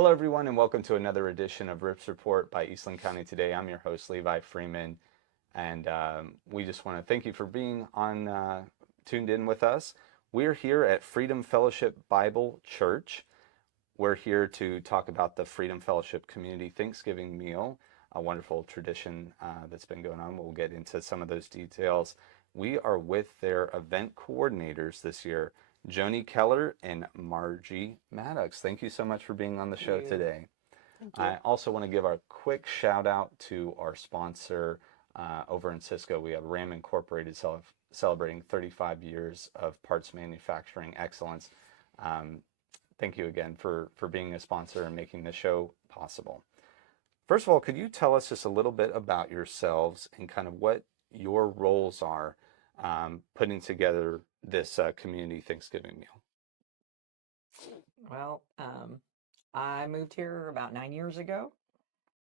Hello, everyone, and welcome to another edition of Rips Report by Eastland County Today. I'm your host, Levi Freeman, and we just want to thank you for being tuned in with us. We're here at Freedom Fellowship Bible Church. We're here to talk about the Freedom Fellowship Community Thanksgiving meal, a wonderful tradition that's been going on. We'll get into some of those details. We are with their event coordinators this year, Joni Kellar and Margie Maddux. Thank you so much for being on the show today. Thank you. I also want to give a quick shout out to our sponsor over in Cisco. We have Ram Incorporated celebrating 35 years of parts manufacturing excellence. Thank you again for being a sponsor and making the show possible. First of all, could you tell us just a little bit about yourselves and kind of what your roles are putting together this community Thanksgiving meal? Well, I moved here about 9 years ago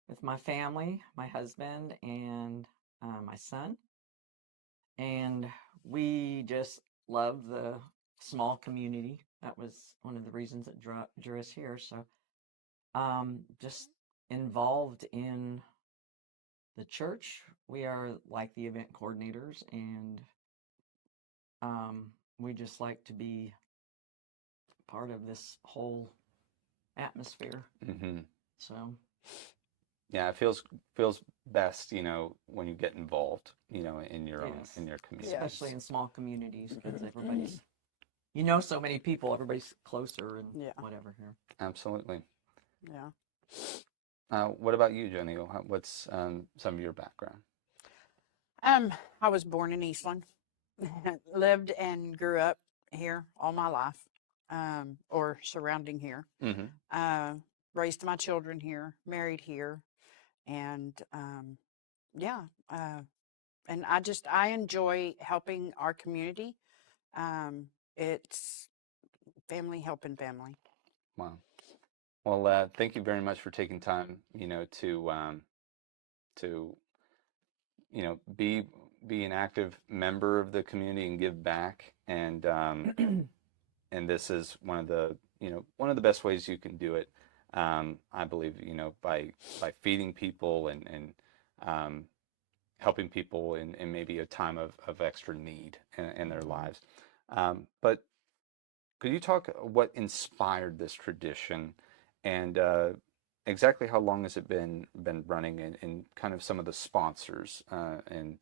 with my family, my husband, and my son. And we just love the small community. That was one of the reasons that drew us here. So just involved in the church. We are like the event coordinators, and we just like to be part of this whole atmosphere. Mm-hmm. So yeah, it feels best, when you get involved, in your own yes, in your community. especially in small communities because everybody's so many people, everybody's closer and whatever here. Absolutely. Yeah. What about you, Jenny? What's some of your background? I was born in Eastland, lived and grew up here all my life, or surrounding here. Mm-hmm. Raised my children here, married here, and and I enjoy helping our community. It's family helping family. Wow. Well, thank you very much for taking time, to be an active member of the community and give back. And and this is one of the best ways you can do it. I believe, by feeding people and helping people in maybe a time of extra need in their lives. But could you talk what inspired this tradition and exactly how long has it been running and kind of some of the sponsors and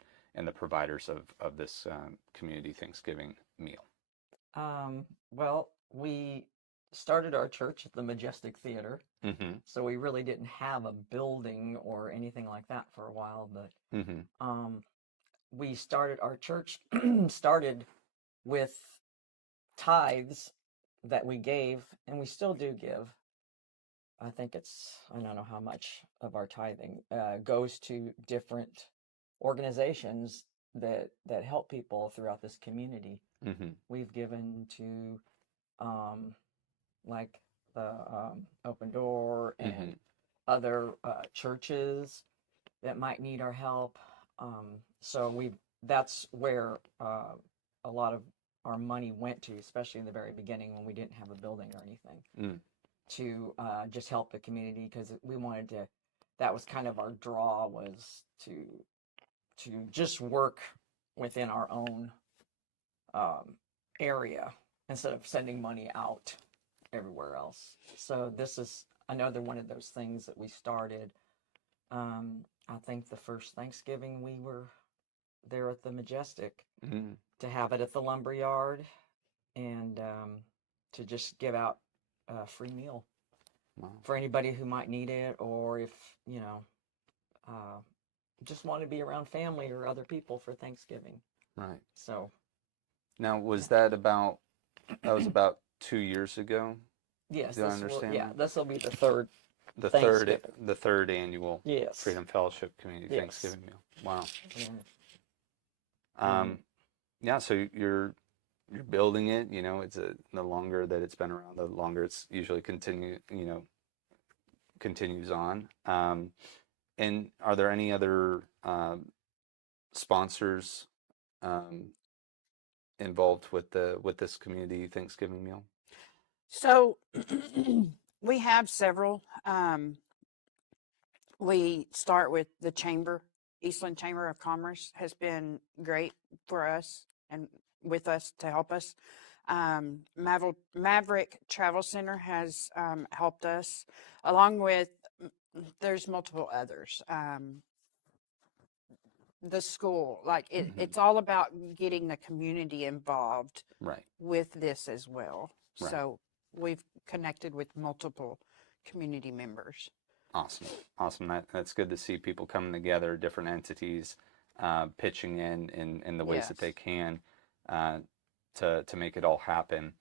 the providers of this community Thanksgiving meal? Well, we started our church at the Majestic Theater, Mm-hmm. so we really didn't have a building or anything like that for a while, but Mm-hmm. we started our church started with tithes that we gave, and we still do give. I think I don't know how much of our tithing goes to different organizations that help people throughout this community. Mm-hmm. We've given to like the Open Door and Mm-hmm. other churches that might need our help. So that's where a lot of our money went to, especially in the very beginning when we didn't have a building or anything, to just help the community, because we wanted to. That was kind of our draw, was to just work within our own area instead of sending money out everywhere else. So this is another one of those things that we started. I think the first Thanksgiving we were there at the Majestic to have it at the lumberyard and to just give out a free meal for anybody who might need it, or if just want to be around family or other people for Thanksgiving. Right. So now, that was about 2 years ago? Yes, Do I understand? this will be the third. The third annual Freedom Fellowship Community Thanksgiving meal. Wow. Yeah. So you're building it. It's the longer that it's been around, the longer it's usually continues on. And are there any other sponsors involved with this community Thanksgiving meal? So We have several. We start with the chamber. Eastland Chamber of Commerce has been great for us and with us to help us. Maverick Travel Center has helped us, along with there's multiple others. The school, like it's all about getting the community involved Right. with this as well. Right. So we've connected with multiple community members. Awesome. Awesome. That's good to see people coming together, different entities, pitching in the ways that they Yes. can to make it all happen.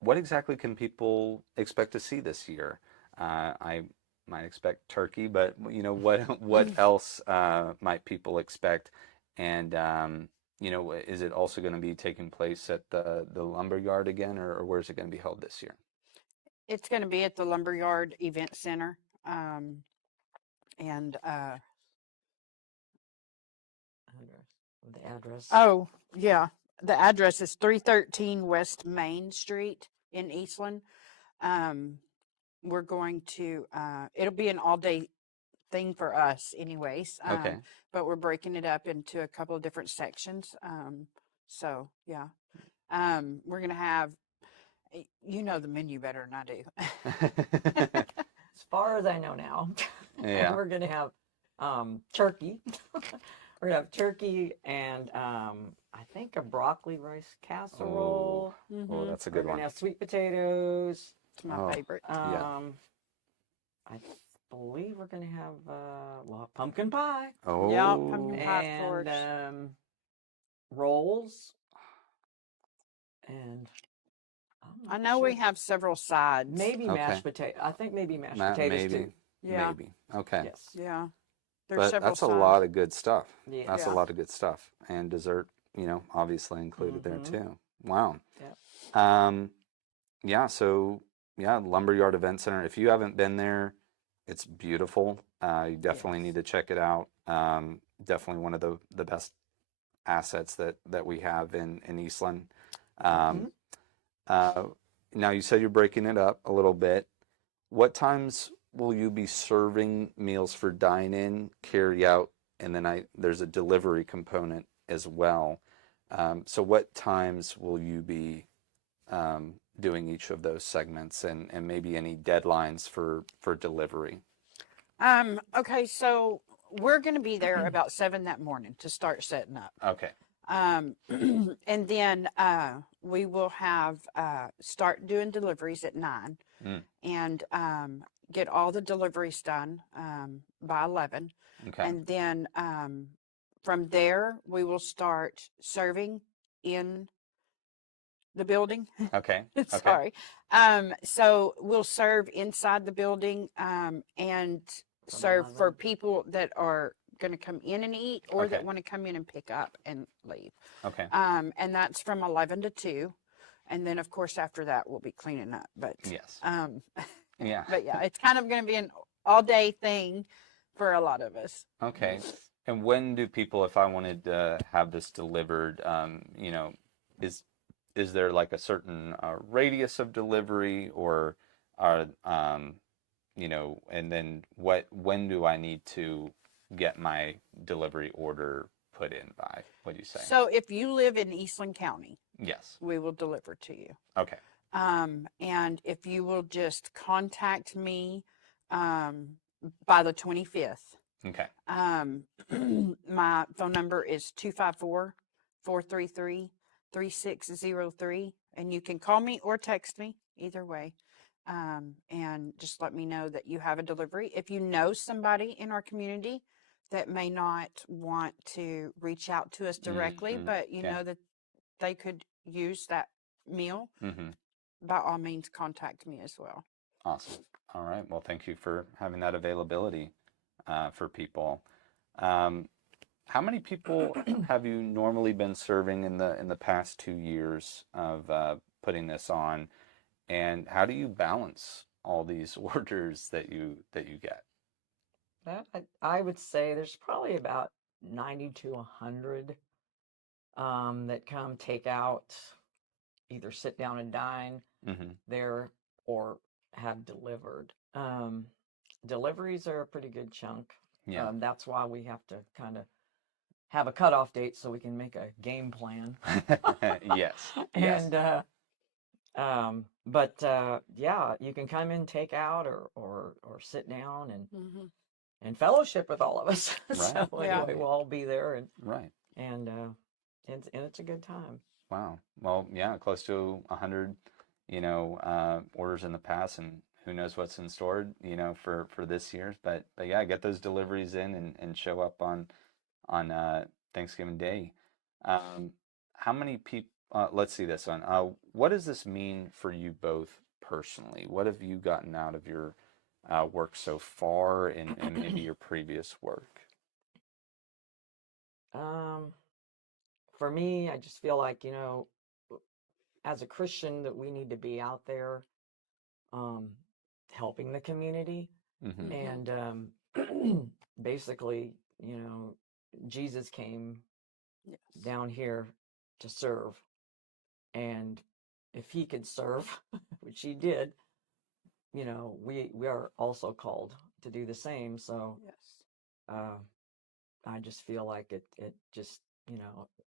What exactly can people expect to see this year? I might expect turkey, but what else might people expect? And is it also going to be taking place at the lumber yard again, or where's it going to be held this year? It's going to be at the Lumberyard Event Center. And The address. oh yeah, the address is 313 West Main Street in Eastland. We're going to it'll be an all-day thing for us anyways. Okay. But we're breaking it up into a couple of different sections. So yeah. We're gonna have you know the menu better than I do. As far as I know now, Yeah. we're gonna have turkey. We're gonna have turkey and I think a broccoli rice casserole. Oh, that's a We're good Mm-hmm. gonna one. have sweet potatoes. It's my Oh, favorite. yeah. I believe we're gonna have pumpkin pie Yeah, pumpkin Oh, pie, of course. and rolls. And I'm I not know we sure. have several sides. Maybe Okay. mashed potato. I think maybe mashed potatoes maybe, too. Yeah, maybe. Okay. Yes. yeah. There's But several that's a sides. lot of good stuff. Yeah. That's a Yeah. lot of good stuff. And dessert, obviously included there Mhm. too. Wow. Yeah. Yeah, so Lumberyard Event Center. If you haven't been there, it's beautiful. You definitely Yes. need to check it out. Definitely one of the best assets that we have in Eastland. Um, now you said you're breaking it up a little bit. What times will you be serving meals for dine-in, carry out, and then there's a delivery component as well. So what times will you be doing each of those segments and maybe any deadlines for delivery? Okay, so we're gonna be there about 7 that morning to start setting up. Okay. And then we will have start doing deliveries at 9 Mm. and get all the deliveries done by 11. Okay. And then from there, we will start serving in the building. Okay. Okay. Sorry. So we'll serve inside the building and From serve for 11. people that are going to come in and eat or Okay. that want to come in and pick up and leave. Okay. And that's from 11 to 2. And then, of course, after that, we'll be cleaning up. But Yes. yeah, Yeah. it's kind of going to be an all-day thing for a lot of us. Okay. And when do people, if I wanted to have this delivered, is there like a certain radius of delivery or and then when do I need to get my delivery order put in by? What do you say? So if you live in Eastland County, Yes. we will deliver to you. Okay. And if you will just contact me by the 25th, Okay. my phone number is 254-433-3603. And you can call me or text me, either way. And just let me know that you have a delivery. If you know somebody in our community that may not want to reach out to us directly, but you okay. know that they could use that meal, Mm-hmm. by all means, contact me as well. Awesome. All right. Well, thank you for having that availability for people. How many people have you normally been serving in the past 2 years of putting this on, and how do you balance all these orders that you get? I would say there's probably about 90 to 100 that come take out, either sit down and dine Mm-hmm. there or had delivered. Deliveries are a pretty good chunk. Yeah. That's why we have to kind of have a cutoff date so we can make a game plan. Yes. Yes. And yeah, you can come in, take out, or sit down and fellowship with all of us. So Right. anyway, Yeah. we'll all be there, Right. and it's a good time. Wow. Well, yeah, close to 100, orders in the past, and who knows what's in store, for this year. But yeah, get those deliveries in and show up on Thanksgiving Day. How many people? Let's see this one. What does this mean for you both personally? What have you gotten out of your work so far, and maybe your previous work? Um, for me, I just feel like, as a Christian, that we need to be out there um, helping the community. Mm-hmm. And basically, Jesus came Yes. down here to serve. And if he could serve, which he did, we are also called to do the same. So Yes. I just feel like it just,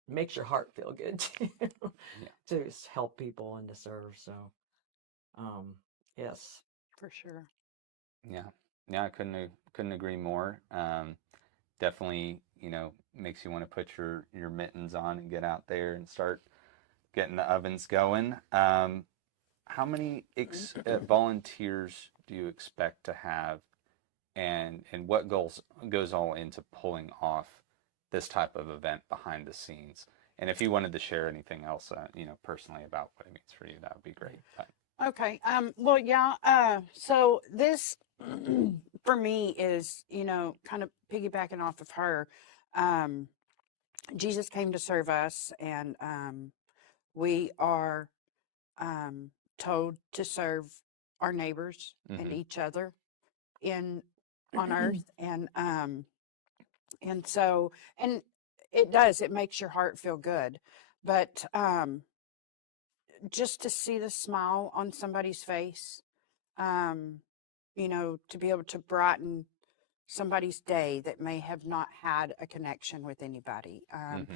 makes your heart feel good to help people and to serve. So, yes. For sure. Yeah. Yeah, I couldn't agree more. Definitely, makes you want to put your mittens on and get out there and start getting the ovens going. How many volunteers do you expect to have, and what goes all into pulling off this type of event behind the scenes? And if you wanted to share anything else, personally about what it means for you, that would be great. But, Okay. Well, yeah. So this for me is, kind of piggybacking off of her. Jesus came to serve us, and we are told to serve our neighbors and mm-hmm. each other on earth, and so it makes your heart feel good, but just to see the smile on somebody's face, um, to be able to brighten somebody's day that may have not had a connection with anybody. Mm-hmm.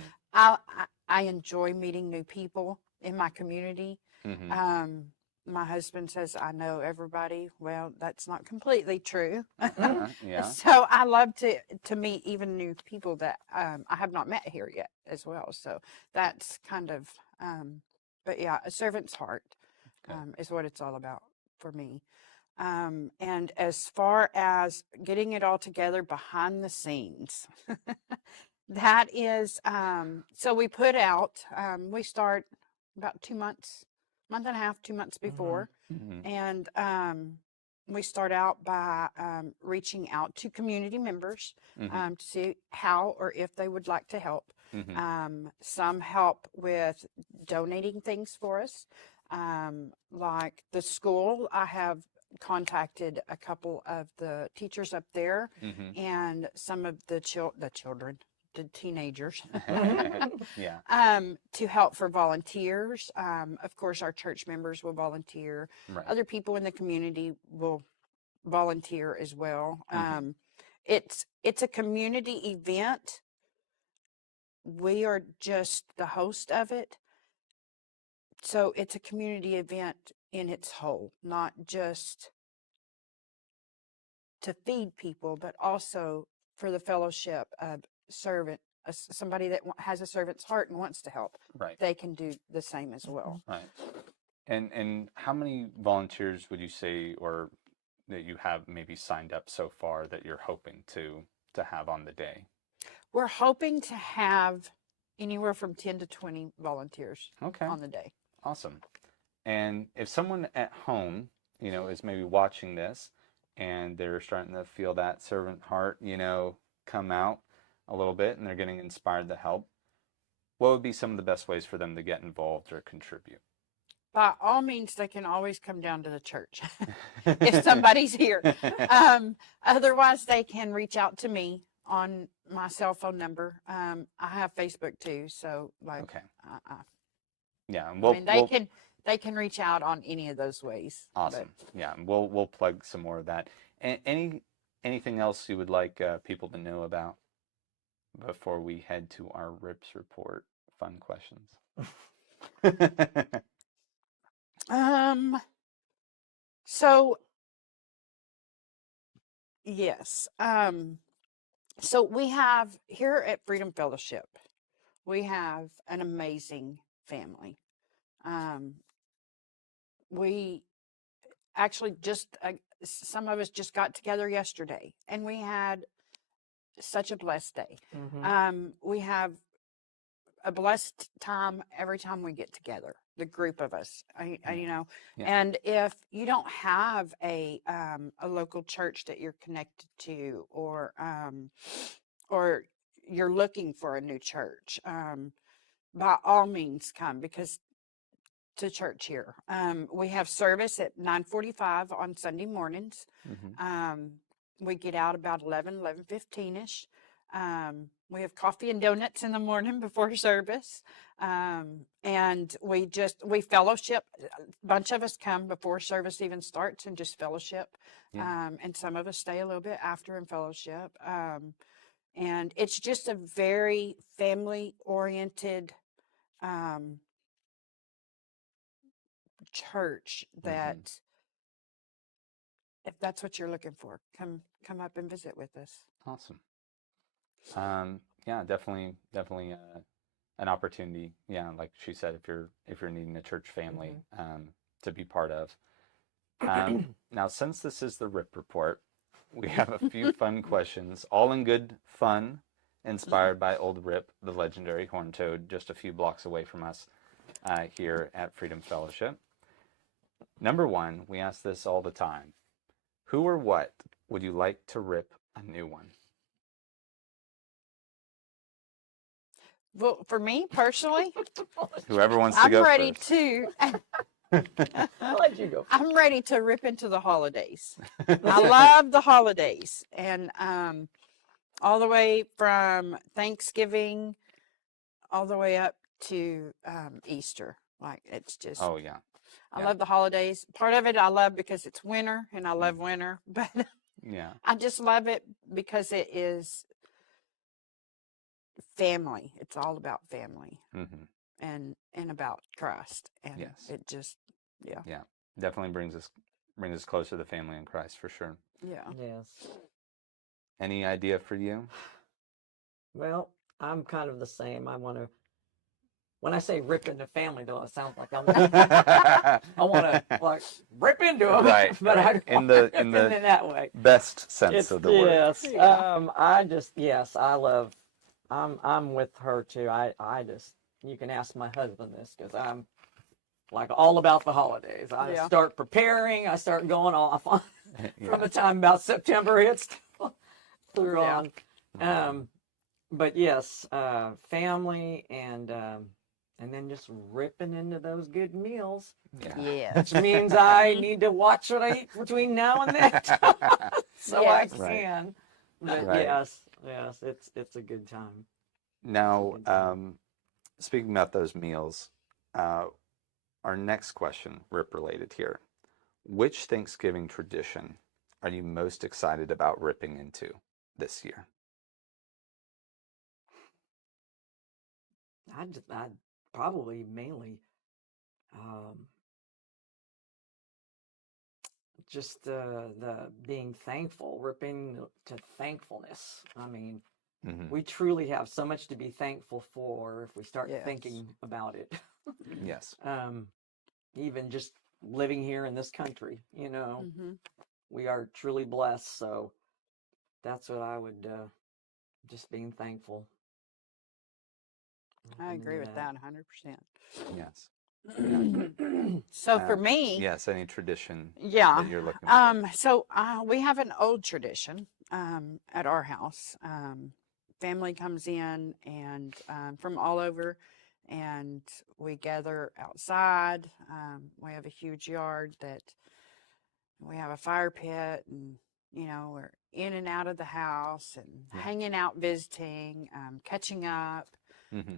I enjoy meeting new people in my community. Mm-hmm. My husband says I know everybody. Well, that's not completely true. Yeah. So I love to meet even new people that I have not met here yet as well. So that's kind of, but yeah, a servant's heart is what it's all about for me. And as far as getting it all together behind the scenes, that is, so we put out, we start about 2 months, month and a half, 2 months before. Mm-hmm. And we start out by reaching out to community members Mm-hmm. to see how or if they would like to help. Mm-hmm. Some help with donating things for us, like the school. I have contacted a couple of the teachers up there Mm-hmm. and some of the children, the teenagers, Yeah. to help for volunteers. Of course, our church members will volunteer. Right. Other people in the community will volunteer as well. Mm-hmm. It's a community event. We are just the host of it. So it's a community event in its whole, not just to feed people, but also for the fellowship of somebody that has a servant's heart and wants to help. Right. They can do the same as well. Right. And how many volunteers would you say, or that you have maybe signed up so far, that you're hoping to have on the day? We're hoping to have anywhere from 10 to 20 volunteers Okay. on the day. Awesome. And if someone at home, is maybe watching this and they're starting to feel that servant heart, come out a little bit, and they're getting inspired to help, what would be some of the best ways for them to get involved or contribute? By all means, they can always come down to the church if somebody's here. Otherwise, they can reach out to me on my cell phone number. I have Facebook too, so Okay. I Yeah, and mean, they can reach out on any of those ways. Awesome. Yeah, and we'll plug some more of that. Anything else you would like people to know about before we head to our RIPS report? Fun questions. So yes. So we have here at Freedom Fellowship, we have an amazing family. We actually just some of us just got together yesterday, and we had such a blessed day. We have a blessed time every time we get together, the group of us. You know, Yeah. and if you don't have a local church that you're connected to, or you're looking for a new church, by all means come, because to church here. We have service at 9:45 on Sunday mornings. We get out about 11:15ish. We have coffee and donuts in the morning before service. And we fellowship. A bunch of us come before service even starts and just fellowship. Yeah. And some of us stay a little bit after and fellowship. And it's just a very family oriented church that if that's what you're looking for, come up and visit with us. Awesome. Yeah, definitely an opportunity. Yeah, like she said, if you're needing a church family to be part of. Now, since this is the RIP report, we have a few fun questions, all in good fun, inspired by old Rip, the legendary horned toad, just a few blocks away from us here at Freedom Fellowship. Number one, we ask this all the time. Who or what would you like to rip a new one? Well, for me personally, Whoever wants to I'm go ready first. to. I'll let you go. I'm ready to rip into the holidays. I love the holidays, and all the way from Thanksgiving, all the way up to Easter. Like, it's just. Oh yeah. I love the holidays. Part of it I love because it's winter, and I love winter, but Yeah. I just love it because it is family. It's all about family and about Christ. And Yes. it just, Yeah. Definitely brings us closer to family in Christ for sure. yeah. Yes. Any idea for you? Well, I'm kind of the same. When I say rip into family, though, it sounds like I want to like rip into them. Right. But right. I don't in the in that way. best sense of the word. Yes. Yeah. I'm with her too. You can ask my husband this, because I'm like all about the holidays. I start preparing. I start going off on from the time about September hits through on. But yes, family and then just ripping into those good meals. Yeah. Which means I need to watch what I eat between now and then, so I can. But yes, it's a good time. Now, speaking about those meals, our next question, RIP related here. Which Thanksgiving tradition are you most excited about ripping into this year? I'd probably mainly just the being thankful, ripping to thankfulness. I mean, we truly have so much to be thankful for if we start thinking about it. Yes. Even just living here in this country, we are truly blessed. So that's what I would, just being thankful. I agree with that 100%. Yes. So for me, yes, any tradition yeah, that you're looking for. So we have an old tradition at our house. Family comes in and from all over, and we gather outside. We have a huge yard that we have a fire pit, and we're in and out of the house and hanging out, visiting, catching up,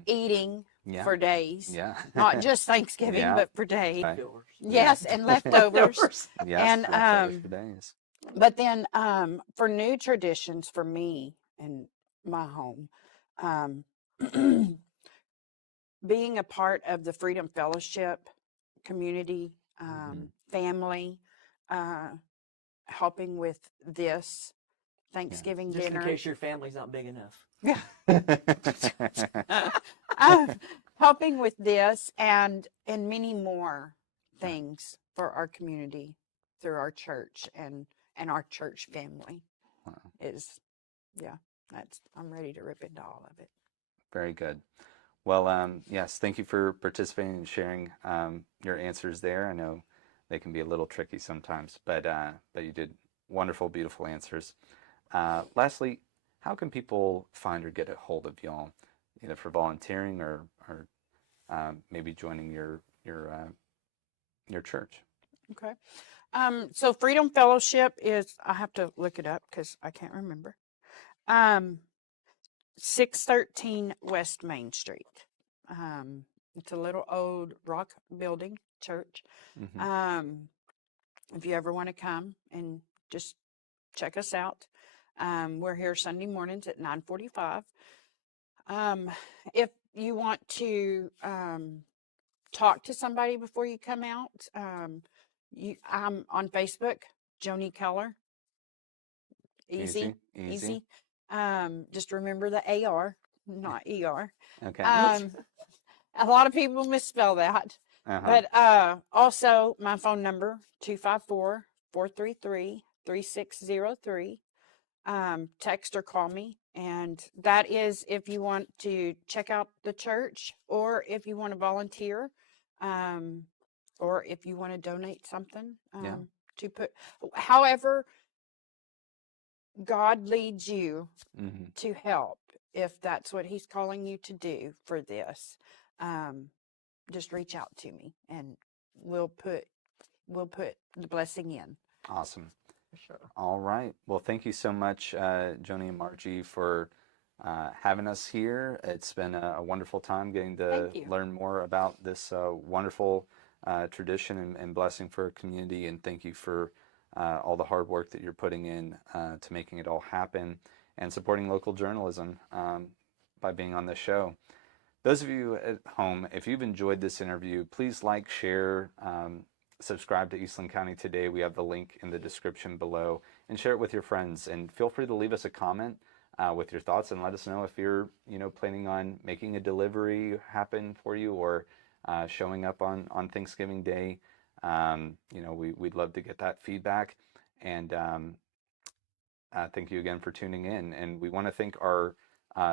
eating. Yeah. for days. Yeah. Not just Thanksgiving, Yeah. but for days. Right. Fillers. Yes, and leftovers. Yes. And Leftovers for days. but then for new traditions for me and my home, um, being a part of the Freedom Fellowship community, family, uh, helping with this Thanksgiving Just in dinner. case your family's not big enough. Yeah. Helping with this and many more things for our community through our church and our church family Wow. is, yeah, I'm ready to rip into all of it. Very good. Well, yes, thank you for participating and sharing your answers there. I know they can be a little tricky sometimes, but you did wonderful, beautiful answers. Lastly, how can people find or get a hold of y'all, either for volunteering or maybe joining your church? Okay. So Freedom Fellowship is, I have to look it up because I can't remember. 613 West Main Street. It's a little old rock building church. If you ever want to come and just check us out, we're here Sunday mornings at 9:45. If you want to talk to somebody before you come out, I'm on Facebook, Joni Kellar. Easy. Just remember the AR, not ER. Okay. A lot of people misspell that. But also my phone number, 254-433-3603. Text or call me. And that is if you want to check out the church or if you want to volunteer, or if you want to donate something to put, however God leads you to help, if that's what he's calling you to do for this. Just reach out to me and we'll put the blessing in. Awesome. For sure. All right. Well, thank you so much, Joni and Margie, for having us here. It's been a wonderful time getting to learn more about this wonderful tradition and blessing for our community. And thank you for all the hard work that you're putting in to making it all happen and supporting local journalism by being on this show. Those of you at home, if you've enjoyed this interview, please like, share, subscribe to Eastland County Today. We have the link in the description below, and share it with your friends. And feel free to leave us a comment with your thoughts and let us know if you're planning on making a delivery happen for you or showing up on Thanksgiving Day. We'd love to get that feedback. And thank you again for tuning in. And we want to thank our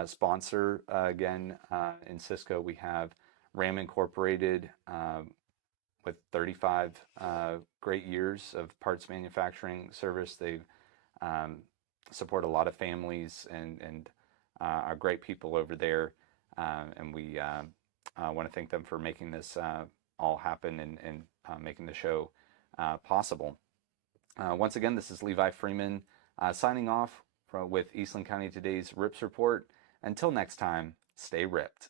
sponsor again in Cisco. We have RAM Incorporated with 35 great years of parts manufacturing service. They support a lot of families and are great people over there. And we want to thank them for making this all happen and making the show possible. Once again, this is Levi Freeman signing off with Eastland County Today's RIPS Report. Until next time, stay ripped.